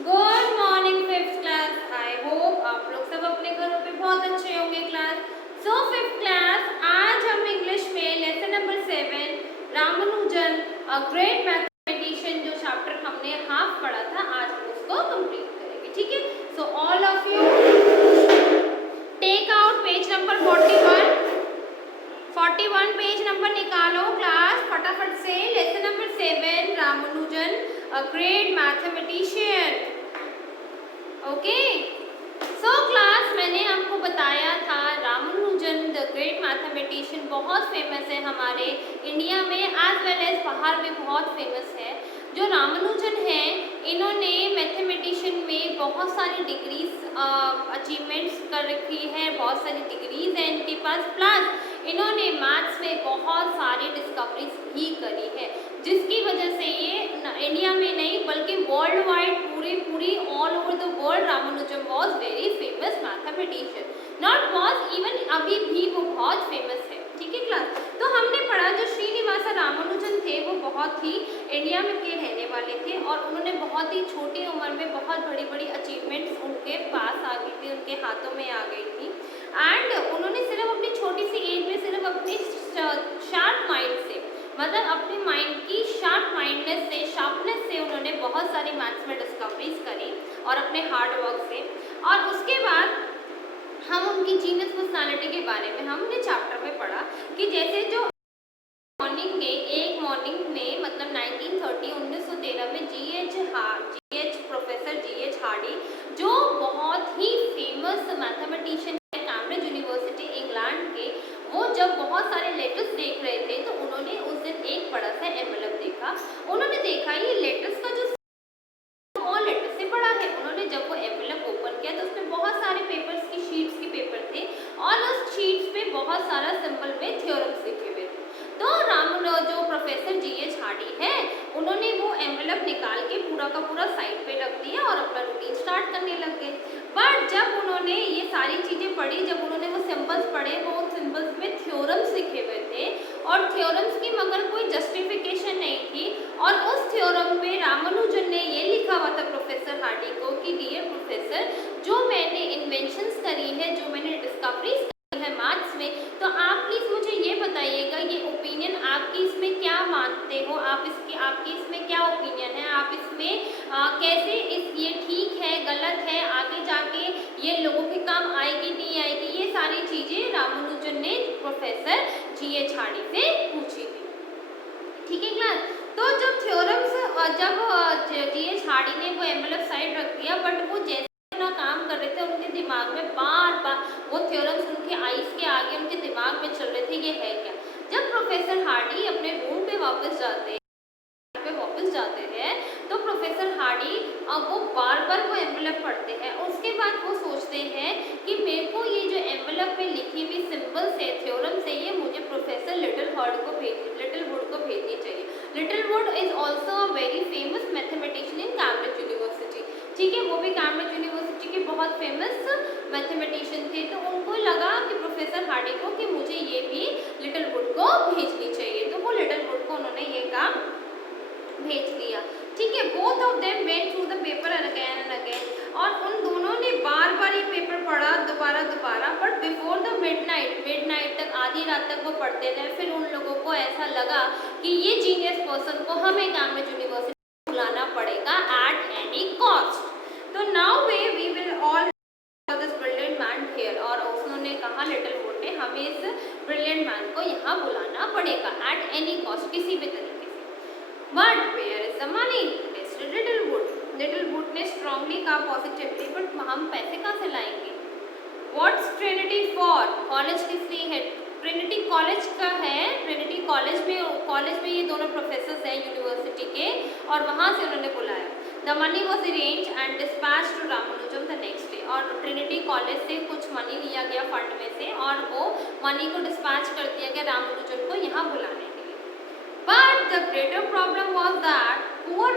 Good morning fifth class. I hope आप लोग सब अपने घरों पे बहुत अच्छे होंगे क्लास। सो फिफ्थ क्लास, आज हम इंग्लिश में lesson number 7 Ramanujan a great mathematician जो चैप्टर हमने हाफ पढ़ा था, आज हम उसको कंप्लीट करेंगे। ठीक है, so all of you take out page number 41 page number निकालो क्लास फटाफट से। Lesson number 7 Ramanujan a great mathematician. Okay, so class मैंने आपको बताया था रामानुजन द ग्रेट मैथमेटिशियन बहुत फेमस है हमारे इंडिया में, एज वेल एज बाहर में बहुत फेमस है। जो रामानुजन है, इन्होंने मैथमेटिशियन में बहुत सारी डिग्रीज अचीवमेंट्स कर रखी है, बहुत सारी डिग्रीज हैं इनके पास। प्लस इन्होंने मैथ्स में बहुत सारी डिस्कवरीज भी करी है, जिसकी वजह से ये इंडिया में नहीं बल्कि वर्ल्ड वाइड पूरी all over the world Ramanujan was very famous mathematician. Not was, even अभी भी वो बहुत फेमस है। ठीक है क्लास, तो हमने पढ़ा जो श्रीनिवास रामानुजन थे वो बहुत ही इंडिया में के रहने वाले थे और उन्होंने बहुत ही छोटी उम्र में बहुत बड़ी बड़ी अचीवमेंट्स उनके पास आ गई थी, उनके हाथों में आ गई थी। एंड उन्होंने सिर्फ अपनी छोटी सी एज में सिर्फ अपनी शार्प माइंड से, मतलब अपने माइंड की शार्प माइंडनेस से, शार्पनेस से उन्होंने बहुत सारी मैथ्स में डिस्कवरीज करी और अपने हार्ड वर्क से। और उसके बाद हम उनकी जीनियस पर्सनालिटी के बारे में हमने चैप्टर में पढ़ा कि जैसे जो मॉर्निंग में मतलब 1913 में प्रोफेसर जी एच हार्डी जो बहुत ही फेमस मैथमेटिशियन है कैम्ब्रिज यूनिवर्सिटी इंग्लैंड के, वो जब बहुत सारे लेटर्स देख रहे थे तो उन्होंने उस दिन एक बड़ा सा एनवेलप देखा। उन्होंने देखा ये लेटर्स का जो और लेटर से बड़ा है। उन्होंने जब वो एनवेलप ओपन किया तो उसमें बहुत सारे पेपर्स की शीट्स के पेपर थे और उस शीट्स पे बहुत सारा सिंपल में थ्योरम्स लिखे हुए थे। तो जो प्रोफेसर जी एच हार्डी है, उन्होंने वो एनवेलप निकाल के पूरा का पूरा साइड पे रख दिया और अपना रूटीन स्टार्ट करने लग गए। बट जब उन्होंने ये सारी चीज़ें पढ़ी, जब उन्होंने वो सिंबल्स पढ़े, वो सिंबल्स में थ्योरम्स लिखे हुए थे और थ्योरम्स की मगर कोई जस्टिफिकेशन नहीं थी। और उस थ्योरम पे रामानुजन ने ये लिखा हुआ था प्रोफेसर हार्डी को कि डियर प्रोफेसर, जो मैंने इन्वेंशंस करी है, जो मैंने डिस्कवरीज करी है मैथ्स में, तो आप प्लीज़ मुझे ये बताइएगा, ये ओपिनियन आपकी इसमें क्या मानते हो, आपकी इसमें क्या ओपिनियन है, आप इसमें कैसे ये ठीक है गलत है, आगे जाके ये लोगों के काम आएगी नहीं आएगी, ये सारी चीज़ें रामानुजन ने प्रोफेसर जी एच हार्डी से पूछी थी। ठीक है क्लास, तो जब थ्योरम्स जब जी एच हार्डी ने वो एनवेलप साइड रख दिया, बट वो जैसे अपना काम कर रहे थे उनके दिमाग में बार बार वो थ्योरम्स उनके आईज के आगे उनके दिमाग में चल रहे थे, ये है क्या। जब प्रोफेसर हार्डी अपने रूम पे वापस जाते हैं तो प्रोफेसर हार्डी अब वो बार बार वो एनवेलप पढ़ते हैं। उसके बाद वो सोचते हैं कि मेरे को ये जो एनवेलप में लिखी हुई सिंबल्स है, थ्योरम्स है, ये मुझे प्रोफेसर लिटिलवुड को भेजनी चाहिए। Littlewood is also a very famous mathematician in Cambridge university. ठीक है, वो भी कैम्ब्रिज यूनिवर्सिटी के बहुत फेमस मैथमेटिशियन थे। तो उनको लगा कि प्रोफेसर हार्डी को कि मुझे ये भी लिटिलवुड को भेजनी चाहिए, तो वो लिटिलवुड को उन्होंने ये काम भेज दिया। ठीक है, both of them went through the paper again and again, और उन दोनों ने बार बार ये पेपर पढ़ा दोबारा, बट बिफोर द मिडनाइट तक, आधी रात तक वो पढ़ते रहे। फिर उन लोगों को ऐसा लगा कि ये जीनियस पर्सन को हमें कैम्ब्रिज यूनिवर्सिटी बुलाना पड़ेगा एट एनी कॉस्ट। तो now we will all this brilliant man here, और उन्होंने कहा लिटिलवुड ने हमें इस ब्रिलियंट मैन को यहाँ बुलाना पड़ेगा एट एनी कॉस्ट, किसी भी तरीके। But where is the money? Tested Littlewood ने strongly कहा positively, but हम पैसे कहाँ से लाएंगे? What's Trinity for? कॉलेज किस लिए है? ट्रिनिटी कॉलेज का है। ट्रिनिटी कॉलेज में ये दोनों प्रोफेसर्स हैं यूनिवर्सिटी के, और वहाँ से उन्होंने बुलाया। The money was arranged and dispatched to Ramanujam the next day, और ट्रिनिटी कॉलेज से कुछ मनी लिया गया फंड में से, और वो मनी को डिस्पैच कर दिया गया रामानुजन को यहाँ बुलाने। But the greater problem was that poor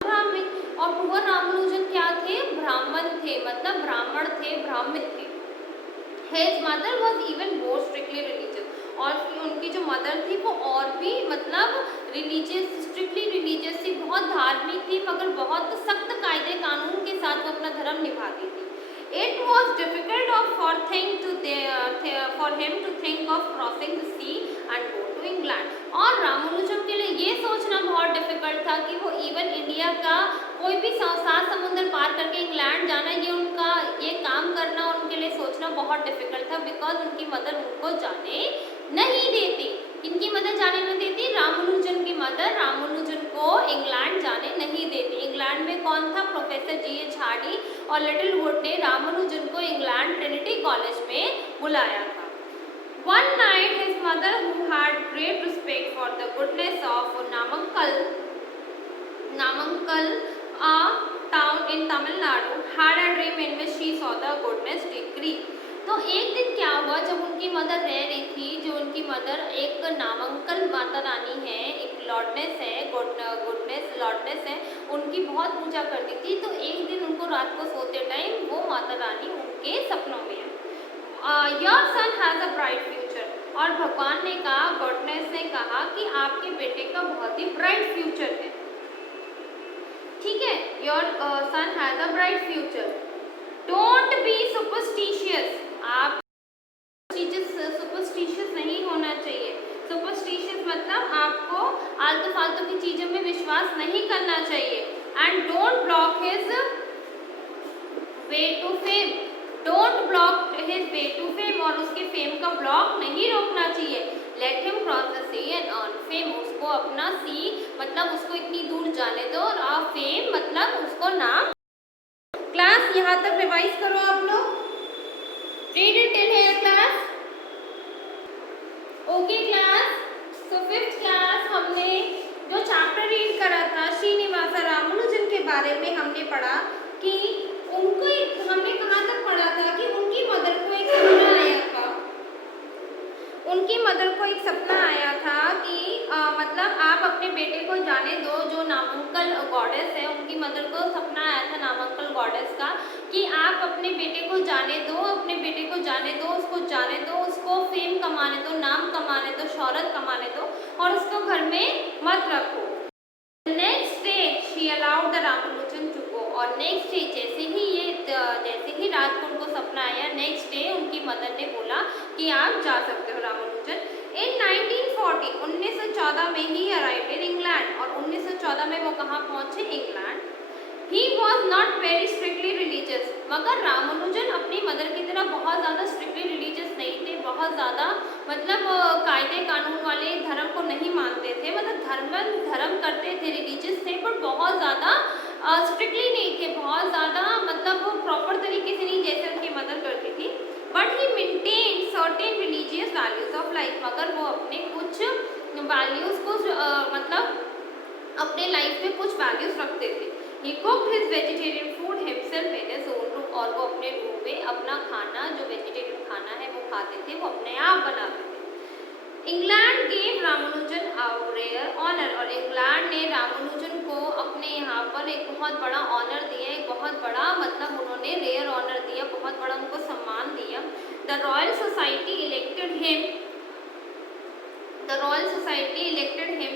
Brahmin, और poor रामानुजन क्या थे? ब्राह्मण थे, मतलब ब्राह्मण थे, ब्राह्मण थे। His mother was even more strictly religious, और उनकी जो मदर थी वो और भी मतलब स्ट्रिक्टली रिलीजियस थी, बहुत धार्मिक थी, मगर बहुत सख्त कायदे कानून के साथ वो अपना धर्म निभाती थी। It was difficult for him to think of crossing the sea and go to England. और रामानुजम के लिए ये सोचना बहुत डिफिकल्ट था कि वो इवन इंडिया का कोई भी 7 समुंदर पार करके इंग्लैंड जाना, ये काम करना उनके लिए सोचना बहुत डिफिकल्ट था, बिकॉज उनकी मदर उनको जाने नहीं देती। इनकी मदर जाने नहीं देती, रामानुजन की मदर रामानुजन को इंग्लैंड जाने नहीं देती। इंग्लैंड में कौन था? Professor G.H. हार्डी और लिटिलवुड ने रामानुजन को इंग्लैंड ट्रिनिटी कॉलेज में बुलाया था। One night his mother, who had great respect for the goodness of Namakkal, a town in Tamil Nadu, had a dream in which she saw the goddess decree. तो एक दिन क्या हुआ, जब उनकी मदर रह रही थी, जो उनकी मदर एक नामांकल माता रानी है, एक लॉर्डनेस है, गुडनेस लॉर्डनेस है, उनकी बहुत पूजा करती थी। तो एक दिन उनको रात को सोते टाइम वो माता रानी उनके सपनों में आई। Your son has a bright future, और भगवान ने कहा, गॉडनेस ने कहा कि आपके बेटे का बहुत ही ब्राइट फ्यूचर है। ठीक है, your son has a bright future, don't be superstitious, आप सुपरस्टिशियस नहीं होना चाहिए। सुपरस्टिशियस मतलब आपको आलतू फालतू की चीज़ों में विश्वास नहीं करना चाहिए। And don't block his way to fame, don't block his way to fame, और उसके फेम का ब्लॉक नहीं रोकना चाहिए। Let him cross the sea and earn fame, उसको अपना सी मतलब उसको इतनी दूर जाने दो, और फेम मतलब उसको नाम। क्लास यहाँ तक रिवाइज करो आप लोग, read it till here class. Okay class, तो 5th क्लास हमने जो चैप्टर रीड करा था श्रीनिवास रामानुजन के बारे में हमने पढ़ा कि उनको हमने कहाँ तक पढ़ा था कि उनकी मदर को एक सपना आया था। उनकी मदर को एक सपना आया था कि मतलब आप अपने बेटे को जाने दो, जो नामांकल गॉडेस है, उनकी मदर को सपना आया था नामांकल गॉडेस का कि आप अपने बेटे को जाने दो, अपने बेटे को जाने दो, उसको जाने दो, उसको फेम कमाने दो, नाम कमाने दो, शोहरत कमाने दो, और उसको घर में मत रखो। Next day she allowed the Ramanujan to go, और नेक्स्ट डे जैसे ही रात को उनको सपना आया, नेक्स्ट डे उनकी मदर ने बोला कि आप जा सकते हो रामानुजन। इन 1914 में ही अराइव्ड इन इंग्लैंड, और 1914 में वो कहाँ पहुँचे? England. He was not very strictly religious, मगर रामानुजन अपनी मदर की तरह बहुत ज़्यादा स्ट्रिक्टली रिलीजियस नहीं थे, बहुत ज़्यादा मतलब कायदे कानून वाले धर्म को नहीं मानते थे, मतलब धर्म करते थे, रिलीजियस थे, पर बहुत ज़्यादा स्ट्रिक्टली नहीं थे, बहुत ज़्यादा मतलब वो प्रॉपर तरीके से नहीं जैसे उनकी मदर करती थी। But he maintain certain religious values of life, मगर वो अपने कुछ वैल्यूज़ को मतलब अपने लाइफ में कुछ वैल्यूज़ रखते थे। He cooked his vegetarian food himself in his own room, और वो अपने रूम में अपना खाना जो वेजिटेरियन खाना है वो खाते थे, वो अपने आप बनाते थे। England gave Ramanujan a rare honour, और इंग्लैंड ने रामानुजन को अपने यहाँ पर एक बहुत बड़ा ऑनर दिया, एक बहुत बड़ा मतलब उन्होंने रेयर ऑनर दिया, बहुत बड़ा उनको सम्मान दिया। The royal society elected him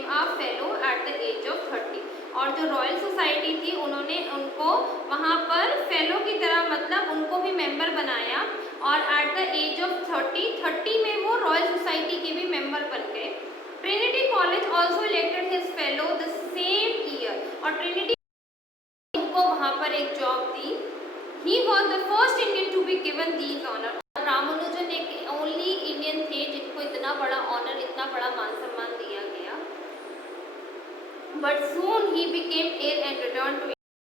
a fellow at the age of 30, और जो रॉयल सोसाइटी थी उन्होंने उनको वहाँ पर फेलो की तरह मतलब उनको भी मेंबर बनाया, और एट द एज ऑफ 30 में वो रॉयल सोसाइटी के भी मेंबर बन गए। Trinity college also elected his fellow the same year, और ट्रिनिटी उनको वहाँ पर एक जॉब दी। He was the first Indian to be given these honour, Ramanujan एक ओनली इंडियन थे जिनको इतना बड़ा ऑनर, इतना बड़ा मान सम्मान दिया गया। But soon he became ill and return to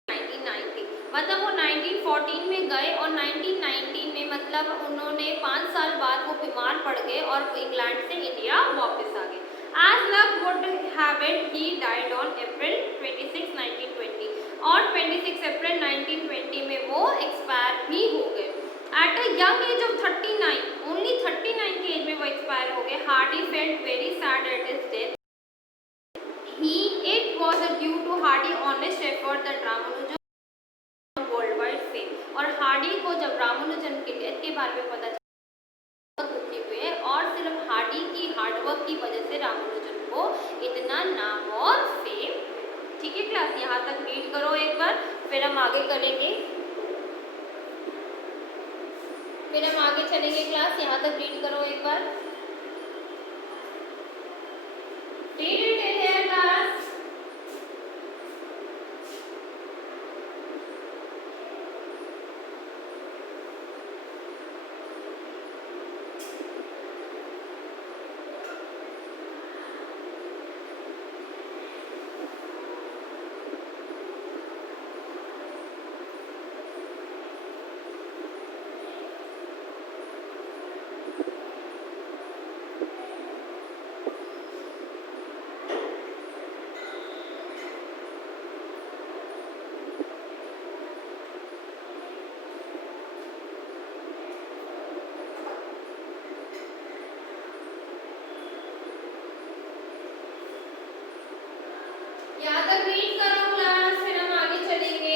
1990, मतलब वो 1914 में गए, और 1919 में मतलब उन्होंने 5 साल बाद वो बीमार पड़ गए और इंग्लैंड से इंडिया वापस आ गए। As luck would have it, he died on April 26, 1920, और 26 अप्रैल 1920 में वो एक्सपायर भी हो गए। At a young age of 39, only 39 की एज में वो एक्सपायर हो गए। Hardy felt very sad at his death. It was due to Hardy honest effort that Ramanujan worldwide fame, और हार्डी को जब रामानुजन की डेथ के बारे में पता चला बहुत दुखी हुए, और सिर्फ हार्डी की हार्डवर्क की वजह से रामानुजन को इतना नाम और फेम। ठीक है क्लास, यहाँ तक रीड करो एक बार, फिर हम आगे करेंगे, फिर हम आगे चलेंगे क्लास। यहाँ तक रीड करो एक बार, read it till here class. यहाँ तक रीड करो क्लास, फिर हम आगे चलेंगे।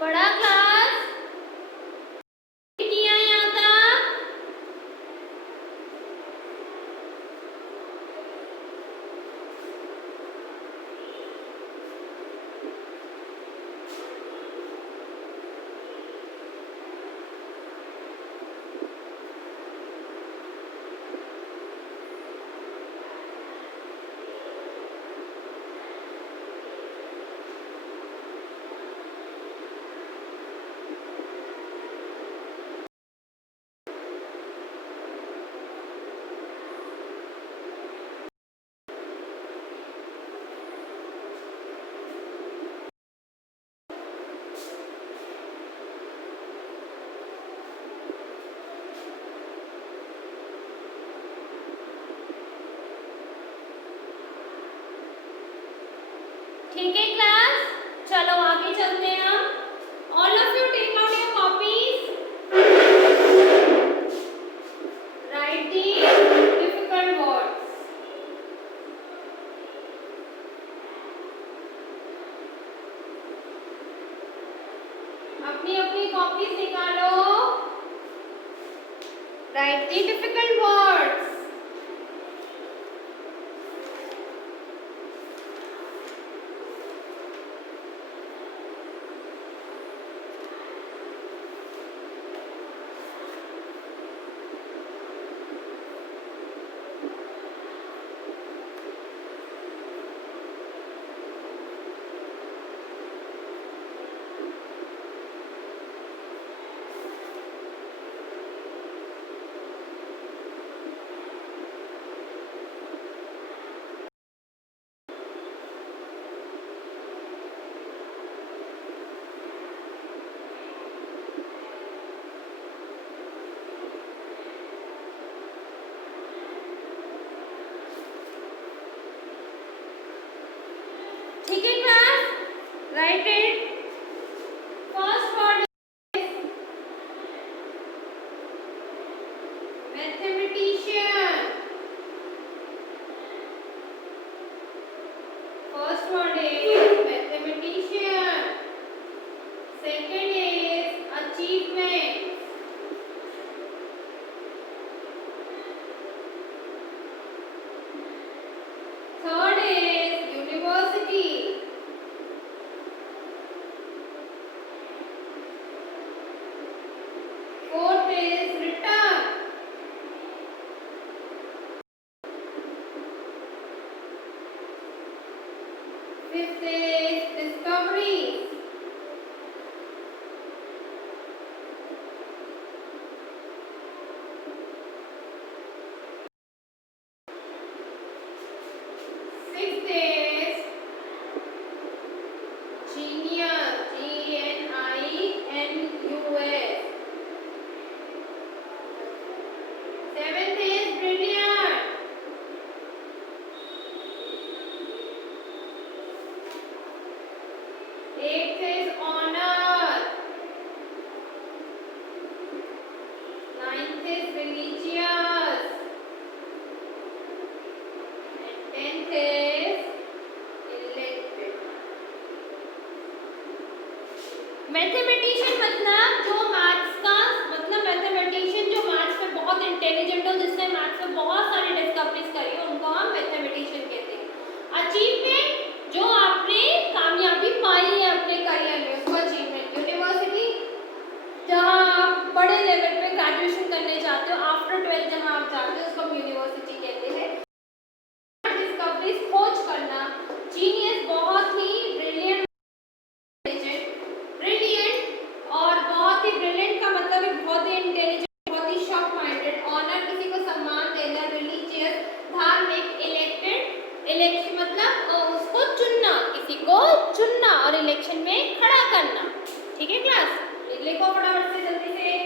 पढ़ा क्लास, किया यहाँ तक? ठीक है क्लास, चलो आगे चलते हैं हम। All of you take out your copies, write the difficult words. अपनी अपनी कॉपीज निकालो, राइट दी डिफिकल्ट वर्ड्स। ठीक है class, right it. First word mathematician, first word is mathematician, second is achievement, third is university, Fifth is discoveries. Sixth is genius. Genius. Seventh is brilliant. Eighth is honor. Ninth is religious. And tenth is elected. Mathematician मतलब जो maths का मतलब mathematician जो maths में बहुत intelligent हो, जिसने maths में बहुत सारी डिस्कवरीज करी हो, उनको हम मैथमेटिशियन कहते हैं। अचीवमेंट जो आपने कामयाबी पाई है अपने करियर में, उसको अचीवमेंट। यूनिवर्सिटी जहाँ आप बड़े लेवल पे ग्रेजुएशन करने जाते हो, आफ्टर 12 जहाँ आप जाते हो, उसको हम यूनिवर्सिटी कहते हैं। डिस्कवरीज खोज करना। जीनियस बहुत ही ब्रिलियंट, और बहुत ही ब्रिलियंट का मतलब है बहुत ही इंटेलिजेंट, बहुत ही शार्प माइंडेड। ऑनर किसी को सम्मान देना। रिलीजियस धार्मिक। इलेक्टेड इलेक्शन मतलब उसको चुनना, किसी को चुनना और इलेक्शन में खड़ा करना। ठीक है क्लास, लिखो फटाफट से जल्दी से।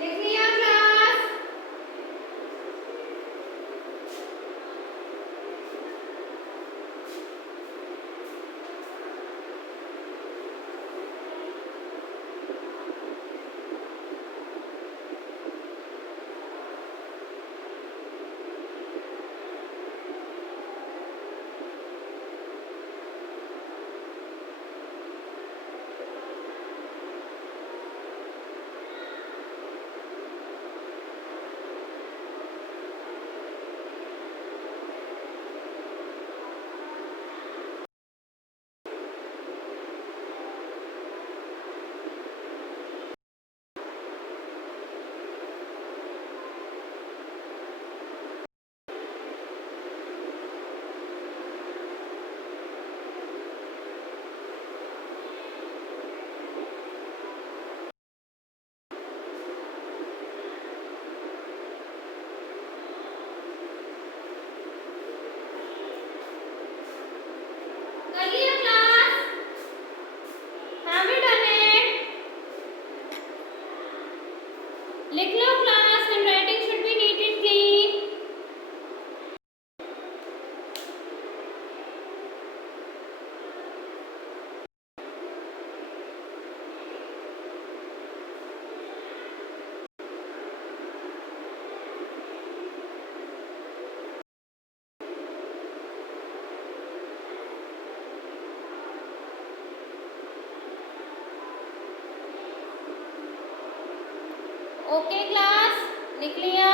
लिख लिया क्लास? कर लिया class? Have you done it? लिख लो class, handwriting should be neat and clean. Okay class, लिख लिया?